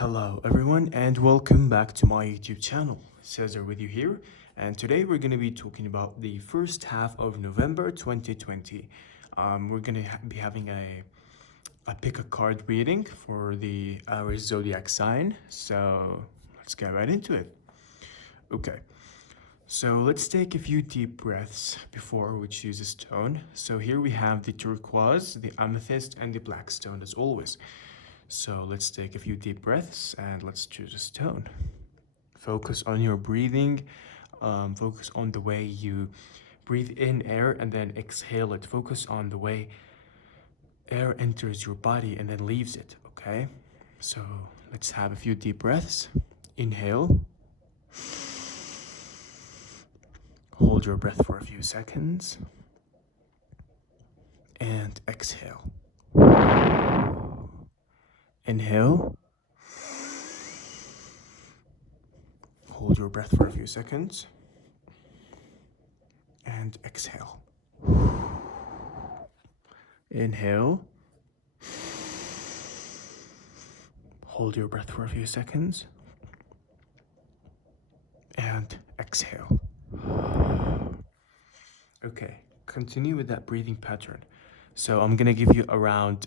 Hello everyone and welcome back to my YouTube channel. Cesar with you here, and today we're going to be talking about the first half of November 2020. We're going to be having a pick a card reading for the Aries zodiac sign. So let's get right into it. Okay, so let's take a few deep breaths before we choose a stone. So here we have the turquoise, the amethyst, and the black stone as always. So let's take a few deep breaths and let's choose a stone. Focus on your breathing. Focus on the way you breathe in air and then exhale it. Focus on the way air enters your body and then leaves it, okay? So let's have a few deep breaths. Inhale. Hold your breath for a few seconds. And exhale. Inhale. Hold your breath for a few seconds. And exhale. Inhale. Hold your breath for a few seconds. And exhale. Okay, continue with that breathing pattern. So I'm gonna give you around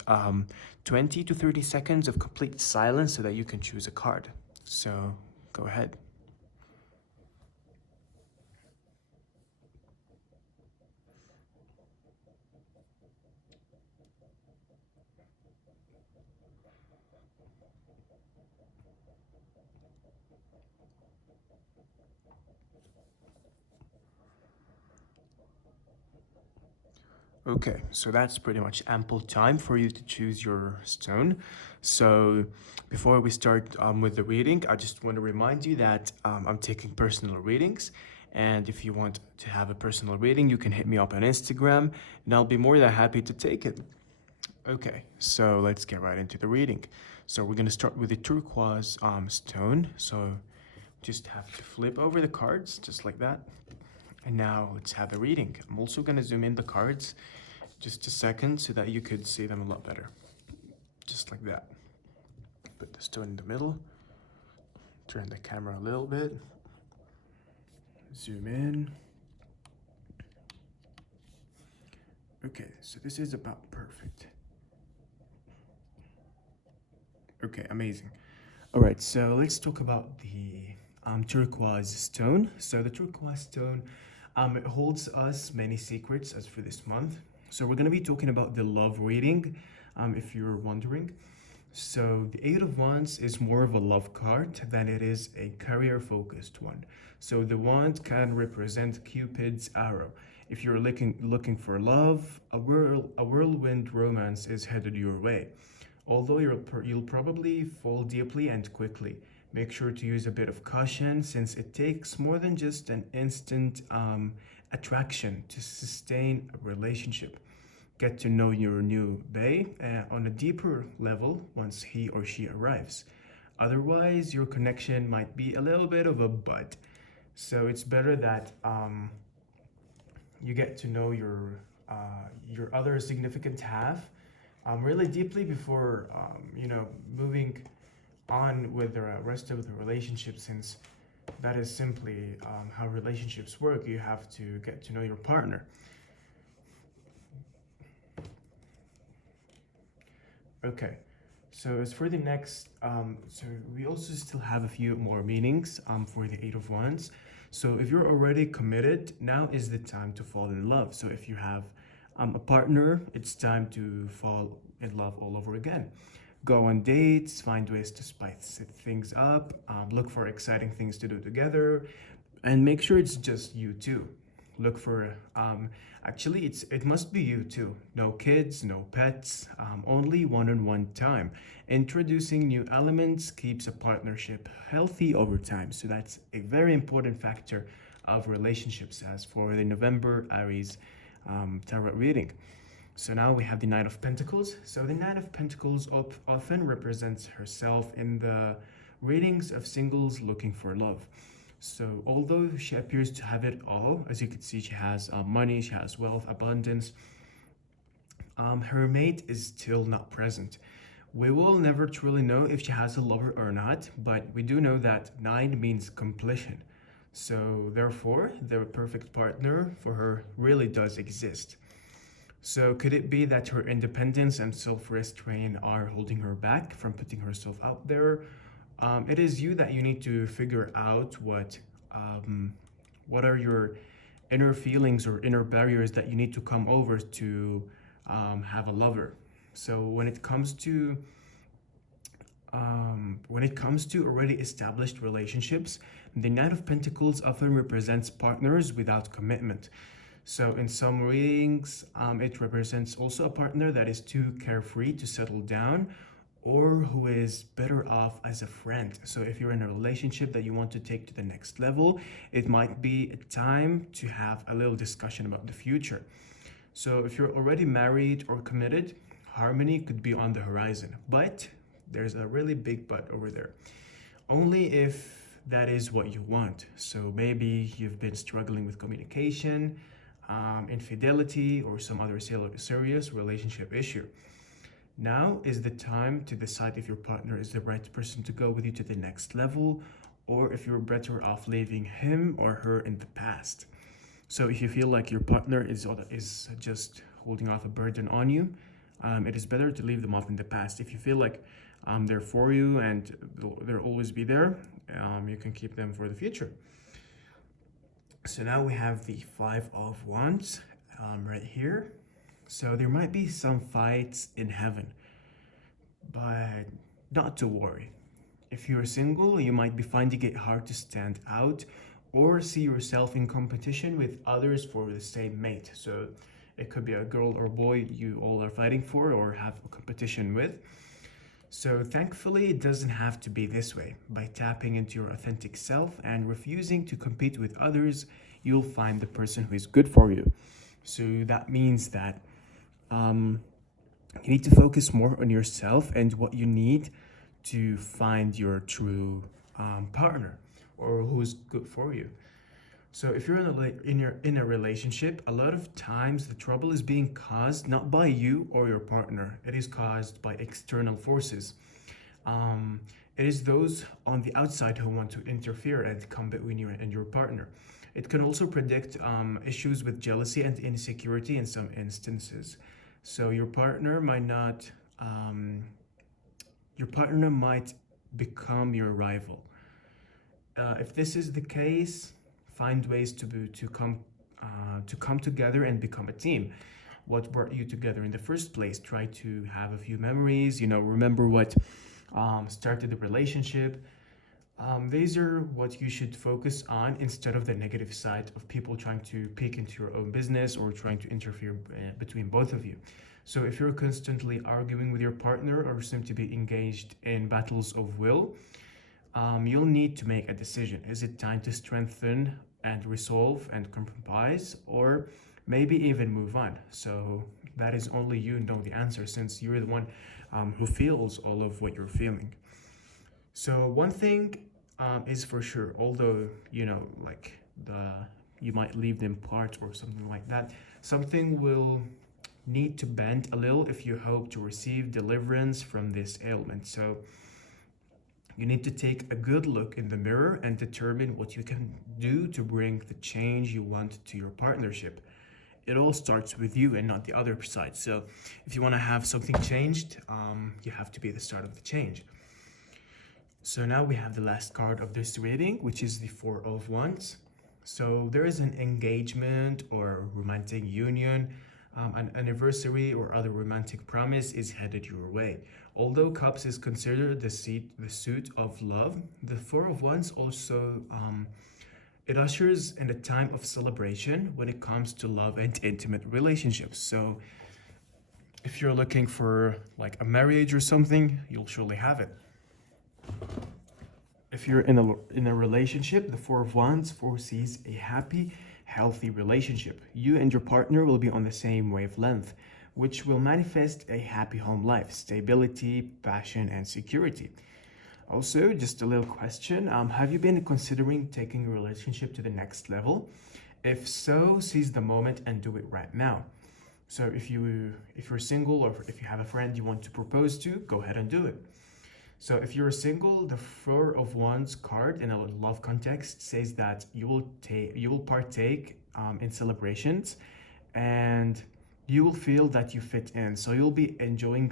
20 to 30 seconds of complete silence so that you can choose a card. So go ahead. Okay, so that's pretty much ample time for you to choose your stone. So before we start with the reading, I just want to remind you that I'm taking personal readings. And if you want to have a personal reading, you can hit me up on Instagram and I'll be more than happy to take it. Okay, so let's get right into the reading. So we're going to start with the turquoise stone. So just have to flip over the cards just like that. And now let's have a reading. I'm also going to zoom in the cards just a second so that you could see them a lot better. Just like that. Put the stone in the middle. Turn the camera a little bit. Zoom in. Okay, so this is about perfect. Okay, amazing. All right, so let's talk about the turquoise stone. So the turquoise stone, it holds us many secrets as for this month. So we're gonna be talking about the love reading, if you're wondering. So the Eight of Wands is more of a love card than it is a career-focused one. So the wand can represent Cupid's arrow. If you're looking for love, a whirlwind romance is headed your way. Although you'll probably fall deeply and quickly. Make sure to use a bit of caution since it takes more than just an instant attraction to sustain a relationship. Get to know your new bae on a deeper level once he or she arrives. Otherwise, your connection might be a little bit of a bud. So it's better that you get to know your other significant half really deeply before moving on with the rest of the relationship, since that is simply how relationships work. You have to get to know your partner. Okay, so as for the next, so we also still have a few more meanings for the Eight of Wands. So if you're already committed, now is the time to fall in love. So if you have a partner, it's time to fall in love all over again. Go on dates, find ways to spice things up, look for exciting things to do together, and make sure it's just you two. Look for, actually, it must be you two. No kids, no pets, only one-on-one time. Introducing new elements keeps a partnership healthy over time. So that's a very important factor of relationships as for the November Aries tarot reading. So now we have the Knight of Pentacles. So the Knight of Pentacles often represents herself in the readings of singles looking for love. So although she appears to have it all, as you can see, she has money, she has wealth, abundance, her mate is still not present. We will never truly know if she has a lover or not, but we do know that 9 means completion. So, therefore, the perfect partner for her really does exist. So, could it be that her independence and self restraint are holding her back from putting herself out there? It is you that you need to figure out what are your inner feelings or inner barriers that you need to come over to have a lover. So when it comes to already established relationships, the Knight of Pentacles often represents partners without commitment. So in some readings, it represents also a partner that is too carefree to settle down or who is better off as a friend. So if you're in a relationship that you want to take to the next level, it might be a time to have a little discussion about the future. So if you're already married or committed, harmony could be on the horizon. But there's a really big but over there. Only if that is what you want. So maybe you've been struggling with communication, infidelity, or some other serious relationship issue. Now is the time to decide if your partner is the right person to go with you to the next level, or if you're better off leaving him or her in the past. So if you feel like your partner is just holding off a burden on you, it is better to leave them off in the past. If you feel like they're for you and they'll always be there, you can keep them for the future. So now we have the 5 of Wands right here. So there might be some fights in heaven, but not to worry. If you're single, you might be finding it hard to stand out or see yourself in competition with others for the same mate. So it could be a girl or boy you all are fighting for or have a competition with. So thankfully, it doesn't have to be this way. By tapping into your authentic self and refusing to compete with others, you'll find the person who is good for you. So that means that you need to focus more on yourself and what you need to find your true partner or who's good for you. So if you're in a relationship, a lot of times the trouble is being caused not by you or your partner. It is caused by external forces. It is those on the outside who want to interfere and come between you and your partner. It can also predict issues with jealousy and insecurity in some instances. So your partner might not, your partner might become your rival. If this is the case, find ways to come together and become a team. What brought you together in the first place? Try to have a few memories. Remember what started the relationship. These are what you should focus on instead of the negative side of people trying to peek into your own business or trying to interfere between both of you. So if you're constantly arguing with your partner or seem to be engaged in battles of will, you'll need to make a decision. Is it time to strengthen and resolve and compromise, or maybe even move on? So that is only you know the answer, since you're the one who feels all of what you're feeling. So one thing is for sure, although you might leave them apart or something like that, something will need to bend a little if you hope to receive deliverance from this ailment. So you need to take a good look in the mirror and determine what you can do to bring the change you want to your partnership. It all starts with you and not the other side. So if you want to have something changed, you have to be the start of the change. So now we have the last card of this reading, which is the 4 of Wands. So there is an engagement or romantic union, an anniversary or other romantic promise is headed your way. Although Cups is considered the suit of love, the 4 of Wands also it ushers in a time of celebration when it comes to love and intimate relationships. So if you're looking for like a marriage or something, you'll surely have it. If you're in a relationship, the 4 of Wands foresees a happy, healthy relationship. You and your partner will be on the same wavelength, which will manifest a happy home life, stability, passion, and security. Also, just a little question, have you been considering taking your relationship to the next level? If so, seize the moment and do it right now. So if you're single or if you have a friend you want to propose to, go ahead and do it. So if you're single, the Four of Wands card in a love context says that you will partake in celebrations, and you will feel that you fit in. So you'll be enjoying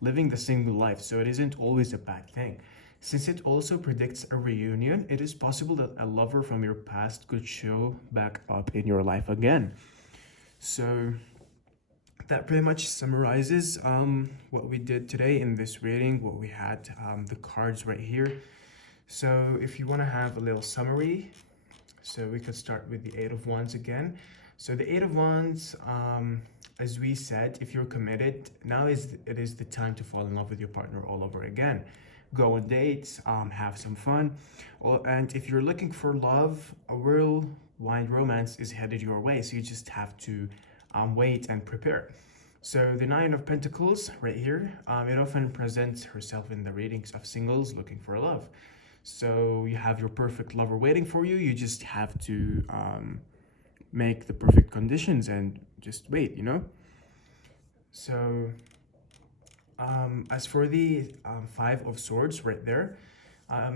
living the single life. So it isn't always a bad thing. Since it also predicts a reunion, it is possible that a lover from your past could show back up in your life again. So that pretty much summarizes what we did today in this reading, what we had, the cards right here. So if you want to have a little summary, so we could start with the Eight of Wands again. So the Eight of Wands, as we said, if you're committed, now it is the time to fall in love with your partner all over again. Go on dates, have some fun. And if you're looking for love, a whirlwind romance is headed your way. So you just have to wait and prepare. So the Nine of Pentacles right here, it often presents herself in the readings of singles looking for love. So you have your perfect lover waiting for you. You just have to make the perfect conditions and just wait, you know? So as for the Five of Swords right there,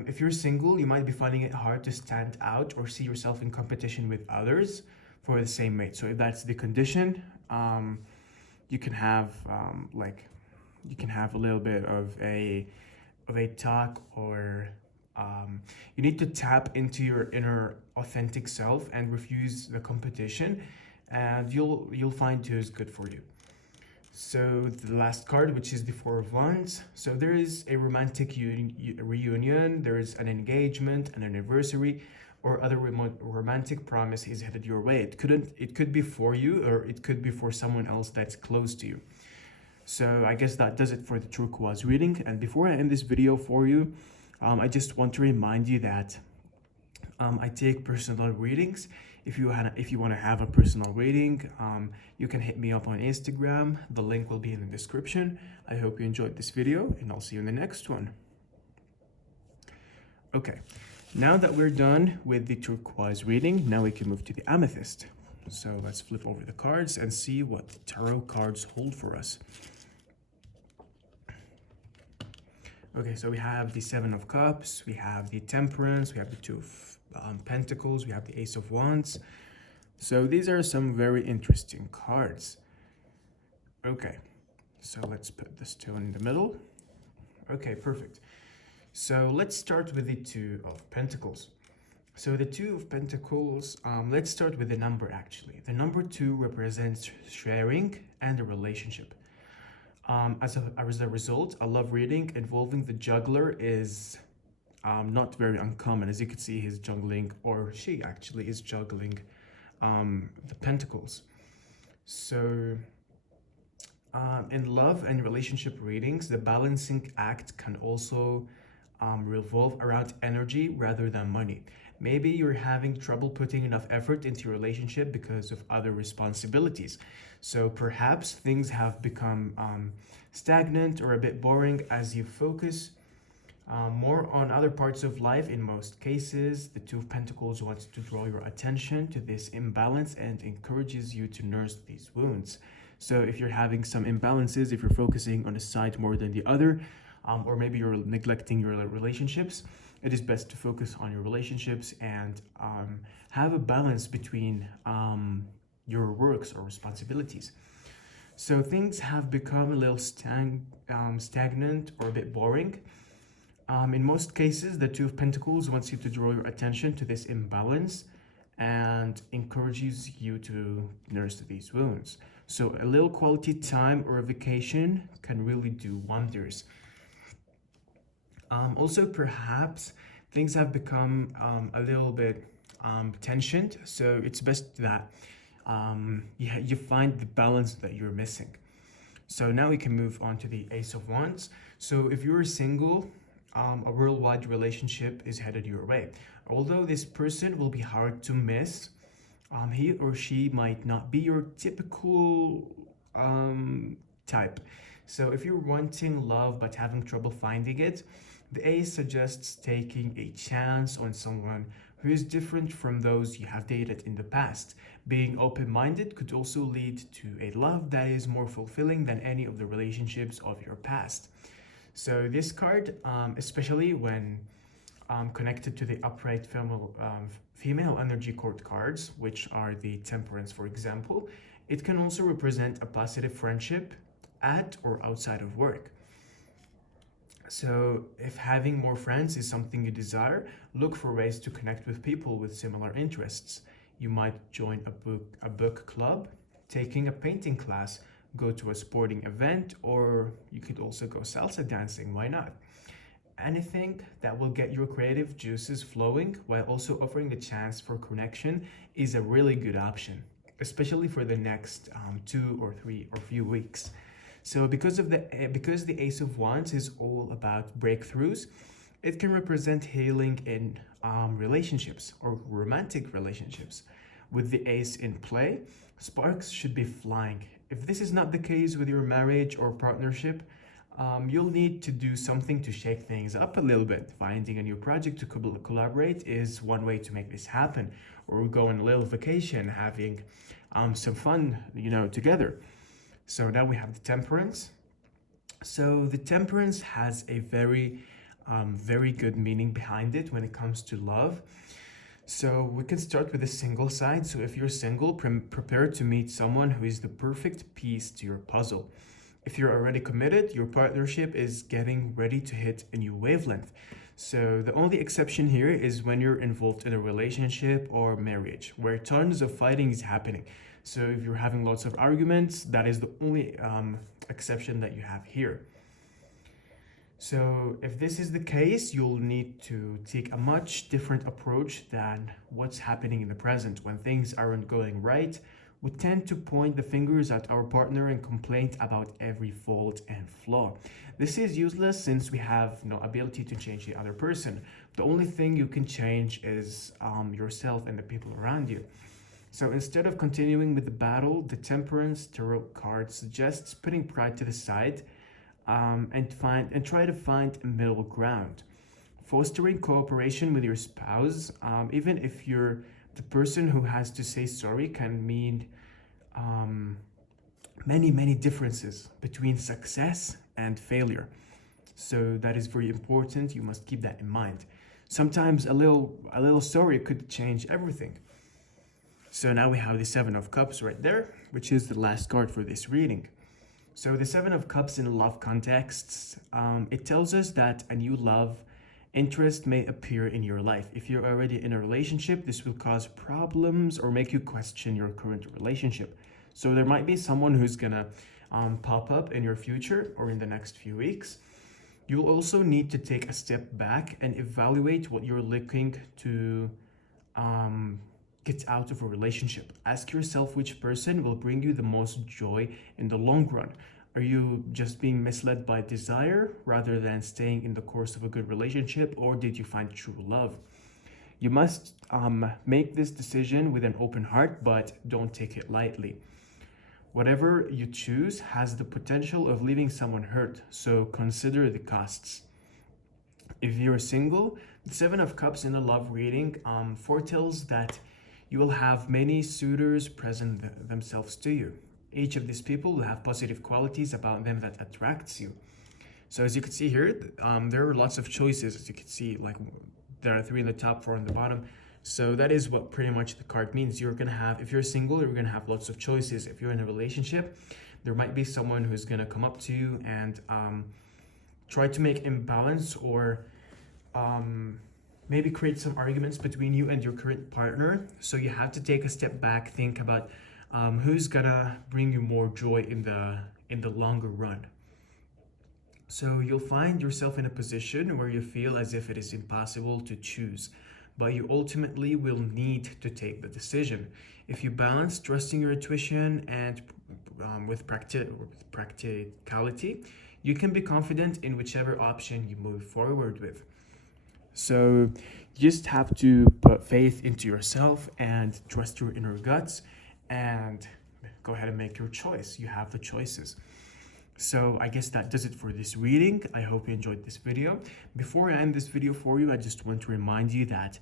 if you're single, you might be finding it hard to stand out or see yourself in competition with others for the same mate. So if that's the condition, you can have you can have a little bit of a talk, or you need to tap into your inner authentic self and refuse the competition, and you'll find who's good for you. So the last card, which is the Four of Wands. So there is a romantic reunion, there is an engagement, an anniversary, or other romantic promise is headed your way. It could be for you, or it could be for someone else that's close to you. So I guess that does it for the turquoise reading. And before I end this video for you, I just want to remind you that I take personal readings. If you want to have a personal reading, you can hit me up on Instagram. The link will be in the description. I hope you enjoyed this video, and I'll see you in the next one. Okay, now that we're done with the turquoise reading, now we can move to the amethyst. So let's flip over the cards and see what the tarot cards hold for us. Okay, so we have the Seven of Cups, we have the Temperance, we have the Two of Pentacles, we have the Ace of Wands. So these are some very interesting cards. Okay, so let's put the stone in the middle. Okay, perfect. So let's start with the Two of Pentacles. So the Two of Pentacles, let's start with the number actually. The number 2 represents sharing and a relationship. As a result, a love reading involving the juggler is not very uncommon. As you can see, he's juggling, or she actually is juggling the pentacles. So in love and relationship readings, the balancing act can also revolve around energy rather than money. Maybe you're having trouble putting enough effort into your relationship because of other responsibilities. So perhaps things have become stagnant or a bit boring as you focus more on other parts of life. In most cases, the Two of Pentacles wants to draw your attention to this imbalance and encourages you to nurse these wounds. So if you're having some imbalances, if you're focusing on a side more than the other, or maybe you're neglecting your relationships, it is best to focus on your relationships and have a balance between your works or responsibilities. So things have become a little stagnant or a bit boring. In most cases, the Two of Pentacles wants you to draw your attention to this imbalance and encourages you to nurse these wounds. So a little quality time or a vacation can really do wonders. Also, perhaps things have become a little bit tensioned, so it's best that you find the balance that you're missing. So now we can move on to the Ace of Wands. So if you're single, a worldwide relationship is headed your way. Although this person will be hard to miss, he or she might not be your typical type. So if you're wanting love but having trouble finding it, the Ace suggests taking a chance on someone who is different from those you have dated in the past. Being open-minded could also lead to a love that is more fulfilling than any of the relationships of your past. So this card, especially when connected to the upright female energy court cards, which are the Temperance, for example, it can also represent a positive friendship at or outside of work. So if having more friends is something you desire, look for ways to connect with people with similar interests. You might join a book club, taking a painting class, go to a sporting event, or you could also go salsa dancing, why not? Anything that will get your creative juices flowing while also offering the chance for connection is a really good option, especially for the next 2 or 3 or few weeks. So because the Ace of Wands is all about breakthroughs, it can represent healing in relationships or romantic relationships. With the Ace in play, sparks should be flying. If this is not the case with your marriage or partnership, you'll need to do something to shake things up a little bit. Finding a new project to collaborate is one way to make this happen, or go on a little vacation, having some fun, together. So now we have the Temperance. So the Temperance has a very, very good meaning behind it when it comes to love. So we can start with the single side. So if you're single, prepare to meet someone who is the perfect piece to your puzzle. If you're already committed, your partnership is getting ready to hit a new wavelength. So the only exception here is when you're involved in a relationship or marriage, where tons of fighting is happening. So if you're having lots of arguments, that is the only exception that you have here. So if this is the case, you'll need to take a much different approach than what's happening in the present. When things aren't going right, we tend to point the fingers at our partner and complain about every fault and flaw. This is useless since we have no ability to change the other person. The only thing you can change is yourself and the people around you. So instead of continuing with the battle, the Temperance Tarot card suggests putting pride to the side and try to find a middle ground. Fostering cooperation with your spouse, even if you're the person who has to say sorry, can mean many differences between success and failure. So that is very important. You must keep that in mind. Sometimes a little sorry could change everything. So now we have the Seven of Cups right there, which is the last card for this reading. So the Seven of Cups in love contexts, it tells us that a new love interest may appear in your life. If you're already in a relationship, this will cause problems or make you question your current relationship. So there might be someone who's gonna pop up in your future or in the next few weeks. You'll also need to take a step back and evaluate what you're looking to get out of a relationship. Ask yourself which person will bring you the most joy in the long run. Are you just being misled by desire rather than staying in the course of a good relationship, or did you find true love? You must make this decision with an open heart, but don't take it lightly. Whatever you choose has the potential of leaving someone hurt, so consider the costs. If you're single, the Seven of Cups in a love reading foretells that you will have many suitors present themselves to you. Each of these people will have positive qualities about them that attracts you. So as you can see here, there are lots of choices. As you can see, like there are 3 in the top, 4 on the bottom. So that is what pretty much the card means. You're gonna have, if you're single, you're gonna have lots of choices. If you're in a relationship, there might be someone who's gonna come up to you and try to make imbalance or maybe create some arguments between you and your current partner. So you have to take a step back, think about who's gonna bring you more joy in the longer run. So you'll find yourself in a position where you feel as if it is impossible to choose, but you ultimately will need to take the decision. If you balance trusting your intuition and with practicality, you can be confident in whichever option you move forward with. So you just have to put faith into yourself and trust your inner guts and go ahead and make your choice. You have the choices. So I guess that does it for this reading. I hope you enjoyed this video. Before I end this video for you, I just want to remind you that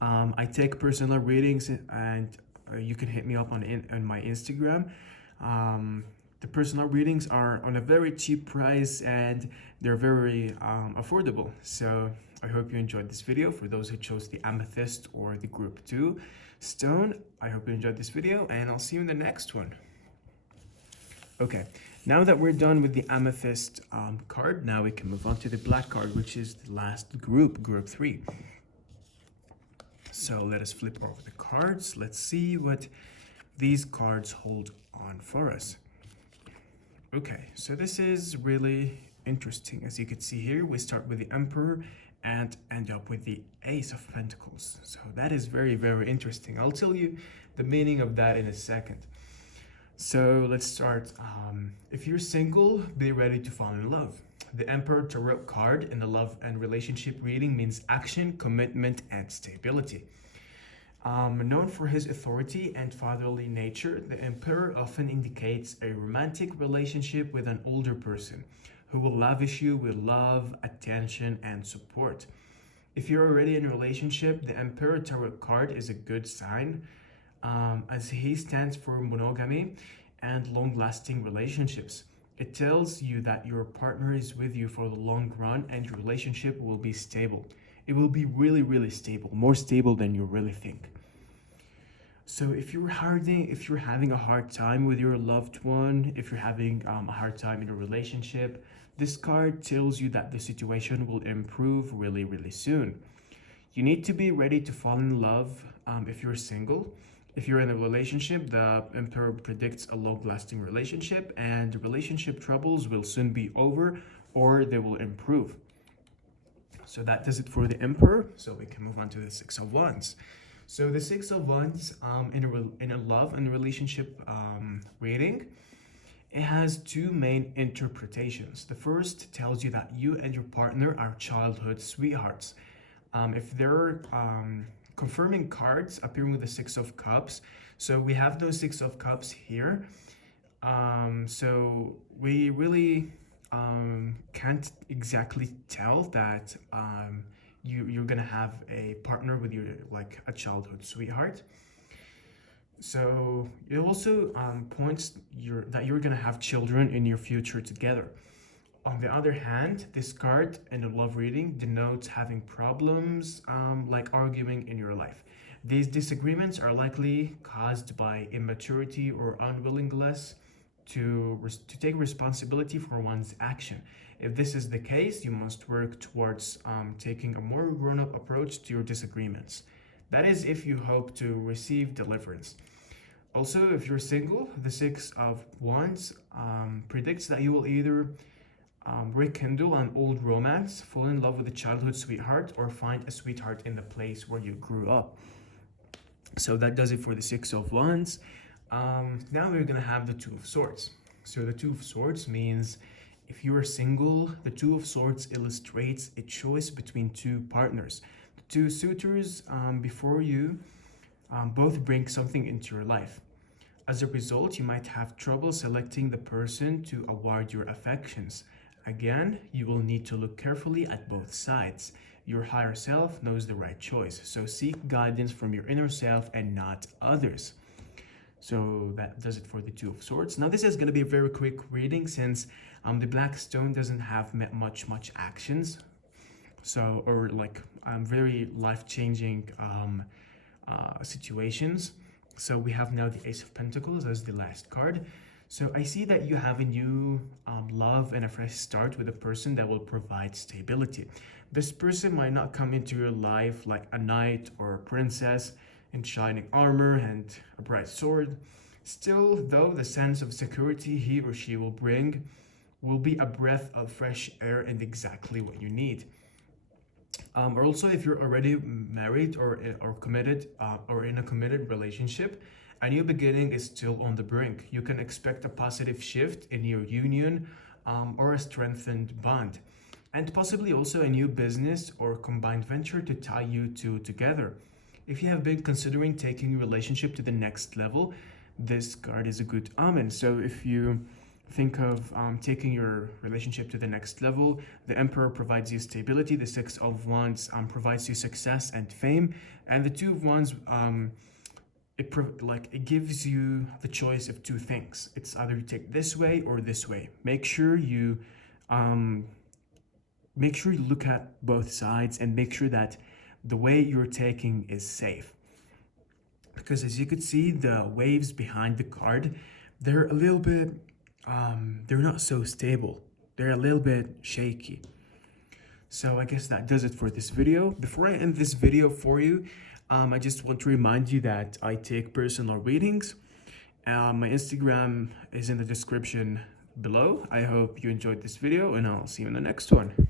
I take personal readings and you can hit me up on my Instagram. The personal readings are on a very cheap price and they're very affordable. So I hope you enjoyed this video. For those who chose the Amethyst or the Group 2 stone, I hope you enjoyed this video and I'll see you in the next one. Okay, now that we're done with the Amethyst card, now we can move on to the black card, which is the last group, Group 3. So let us flip over the cards. Let's see what these cards hold on for us. Okay, so this is really interesting. As you can see here, we start with the Emperor and end up with the Ace of Pentacles. So that is very, very interesting. I'll tell you the meaning of that in a second. So let's start. If you're single, be ready to fall in love. The Emperor Tarot card in the love and relationship reading means action, commitment, and stability. Known for his authority and fatherly nature, the Emperor often indicates a romantic relationship with an older person who will lavish you with love, attention, and support. If you're already in a relationship, the Emperor Tarot card is a good sign, as he stands for monogamy and long-lasting relationships. It tells you that your partner is with you for the long run and your relationship will be stable. It will be really, really stable, more stable than you really think. So if you're having a hard time with your loved one, if you're having a hard time in a relationship, this card tells you that the situation will improve really, really soon. You need to be ready to fall in love if you're single. If you're in a relationship, the Emperor predicts a long-lasting relationship and relationship troubles will soon be over or they will improve. So that does it for the Emperor. So we can move on to the Six of Wands. So the Six of Wands in a love and relationship reading, it has two main interpretations. The first tells you that you and your partner are childhood sweethearts. If they're confirming cards appearing with the Six of Cups, so we have those Six of Cups here. So we really can't exactly tell that you're gonna have a partner with you, like a childhood sweetheart. So it also points that you're gonna have children in your future together. On the other hand, this card in a love reading denotes having problems like arguing in your life. These disagreements are likely caused by immaturity or unwillingness to take responsibility for one's action. If this is the case, you must work towards taking a more grown-up approach to your disagreements. That is if you hope to receive deliverance. Also, if you're single, the Six of Wands predicts that you will either rekindle an old romance, fall in love with a childhood sweetheart, or find a sweetheart in the place where you grew up. So that does it for the Six of Wands. Now we're gonna have the Two of Swords. So the Two of Swords means if you are single, the Two of Swords illustrates a choice between two partners. The two suitors before you both bring something into your life. As a result, you might have trouble selecting the person to award your affections. Again, you will need to look carefully at both sides. Your higher self knows the right choice, so seek guidance from your inner self and not others. So that does it for the Two of Swords. Now this is going to be a very quick reading since the black stone doesn't have much actions. So, or like very life-changing situations. So we have now the Ace of Pentacles as the last card. So I see that you have a new love and a fresh start with a person that will provide stability. This person might not come into your life like a knight or a princess in shining armor and a bright sword. Still, though, the sense of security he or she will bring will be a breath of fresh air and exactly what you need. Or also, if you're already married or committed or in a committed relationship, a new beginning is still on the brink. You can expect a positive shift in your union or a strengthened bond, and possibly also a new business or combined venture to tie you two together. If you have been considering taking your relationship to the next level, this card is a good omen. So if you think of taking your relationship to the next level, the Emperor provides you stability, the Six of Wands provides you success and fame, and the Two of Wands it gives you the choice of two things. It's either you take this way or this way. Um, make sure you look at both sides and make sure that the way you're taking is safe. Because as you could see, the waves behind the card, they're a little bit, they're not so stable. They're a little bit shaky. So I guess that does it for this video. Before I end this video for you, I just want to remind you that I take personal readings. My Instagram is in the description below. I hope you enjoyed this video, and I'll see you in the next one.